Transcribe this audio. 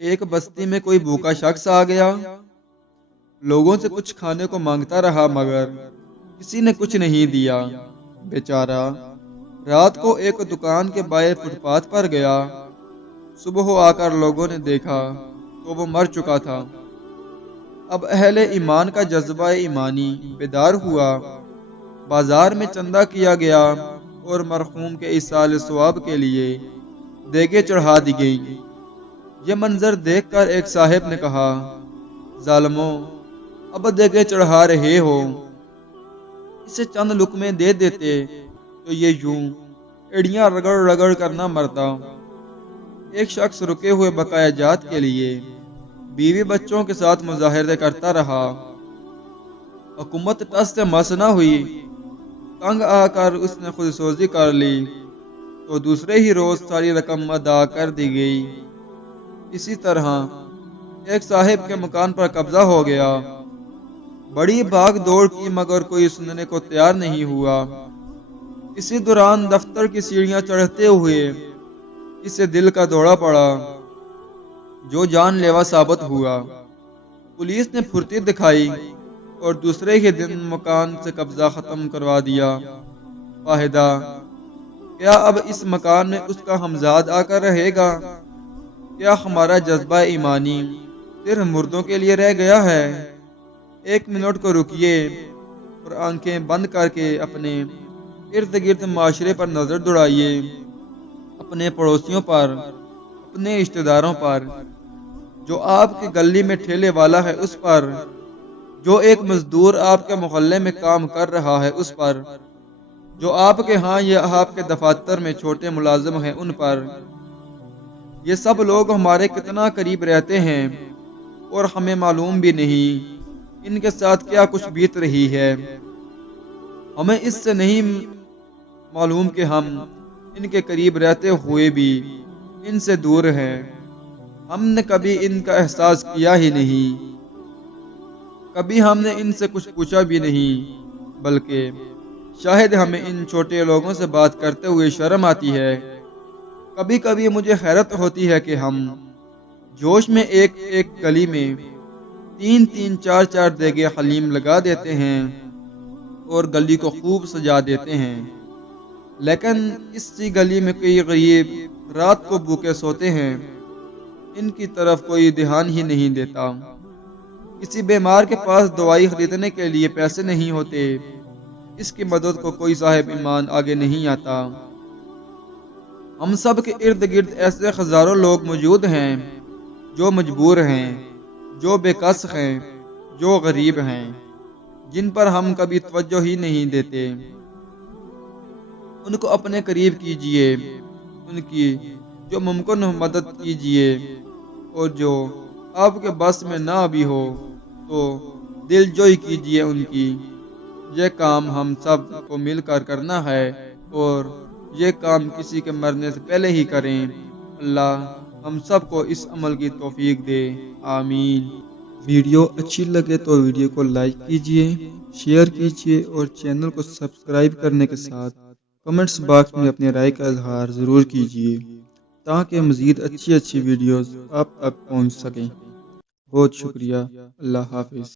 ایک بستی میں کوئی بھوکا شخص آ گیا۔ لوگوں سے کچھ کھانے کو مانگتا رہا مگر کسی نے کچھ نہیں دیا۔ بیچارہ رات کو ایک دکان کے بائیں فٹ پاتھ پر گیا۔ صبح آ کر لوگوں نے دیکھا تو وہ مر چکا تھا۔ اب اہل ایمان کا جذبہ ایمانی بیدار ہوا۔ بازار میں چندہ کیا گیا اور مرحوم کے ایصال ثواب کے لیے دیگیں چڑھا دی گئیں۔ یہ منظر دیکھ کر ایک صاحب نے کہا، ظالموں، اب دیگیں چڑھا رہے ہو، اسے چند لقمے دے دیتے تو یہ یوں ایڑیاں رگڑ رگڑ کر نہ مرتا۔ ایک شخص رکے ہوئے بقایا جات کے لیے بیوی بچوں کے ساتھ مظاہرے کرتا رہا۔ حکومت ٹس سے مس نہ ہوئی۔ تنگ آ کر اس نے خود سوزی کر لی تو دوسرے ہی روز ساری رقم ادا کر دی گئی۔ اسی طرح ایک صاحب کے مکان پر قبضہ ہو گیا۔ بڑی بھاگ دوڑ کی مگر کوئی سننے کو تیار نہیں ہوا۔ اسی دوران دفتر کی سیڑھیاں چڑھتے ہوئے اسے دل کا دورہ پڑا جو جان لیوا ثابت ہوا۔ پولیس نے پھرتی دکھائی اور دوسرے ہی دن مکان سے قبضہ ختم کروا دیا۔ واحدہ، کیا اب اس مکان میں اس کا ہمزاد آ کر رہے گا؟ کیا ہمارا جذبہ ایمانی صرف مردوں کے لیے رہ گیا ہے؟ ایک منٹ کو رکیے اور آنکھیں بند کر کے اپنے ارد گرد معاشرے پر نظر دوڑائیے، اپنے پڑوسیوں پر، اپنے رشتہ داروں پر، جو آپ کی گلی میں ٹھیلے والا ہے اس پر، جو ایک مزدور آپ کے محلے میں کام کر رہا ہے اس پر، جو آپ کے ہاں یا آپ کے دفاتر میں چھوٹے ملازم ہیں ان پر۔ یہ سب لوگ ہمارے کتنا قریب رہتے ہیں اور ہمیں معلوم بھی نہیں ان کے ساتھ کیا کچھ بیت رہی ہے۔ ہمیں اس سے نہیں معلوم کہ ہم ان کے قریب رہتے ہوئے بھی ان سے دور ہیں۔ ہم نے کبھی ان کا احساس کیا ہی نہیں، کبھی ہم نے ان سے کچھ پوچھا بھی نہیں، بلکہ شاید ہمیں ان چھوٹے لوگوں سے بات کرتے ہوئے شرم آتی ہے۔ کبھی کبھی مجھے حیرت ہوتی ہے کہ ہم جوش میں ایک ایک گلی میں 3-3 4-4 دیگے حلیم لگا دیتے ہیں اور گلی کو خوب سجا دیتے ہیں، لیکن اسی گلی میں کئی غریب رات کو بھوکے سوتے ہیں، ان کی طرف کوئی دھیان ہی نہیں دیتا۔ کسی بیمار کے پاس دوائی خریدنے کے لیے پیسے نہیں ہوتے، اس کی مدد کو کوئی صاحب ایمان آگے نہیں آتا۔ ہم سب کے ارد گرد ایسے ہزاروں لوگ موجود ہیں جو مجبور ہیں، جو بے کس ہیں، جو غریب ہیں، جن پر ہم کبھی توجہ ہی نہیں دیتے۔ ان کو اپنے قریب کیجئے، ان کی جو ممکن ہو مدد کیجئے، اور جو آپ کے بس میں نہ بھی ہو تو دل جوئی کیجئے ان کی۔ یہ کام ہم سب کو مل کر کرنا ہے اور یہ کام کسی کے مرنے سے پہلے ہی کریں۔ اللہ ہم سب کو اس عمل کی توفیق دے، آمین۔ ویڈیو اچھی لگے تو ویڈیو کو لائک کیجئے، شیئر کیجئے اور چینل کو سبسکرائب کرنے کے ساتھ کمنٹس باکس میں اپنی رائے کا اظہار ضرور کیجئے تاکہ مزید اچھی ویڈیوز آپ تک پہنچ سکیں۔ بہت شکریہ۔ اللہ حافظ۔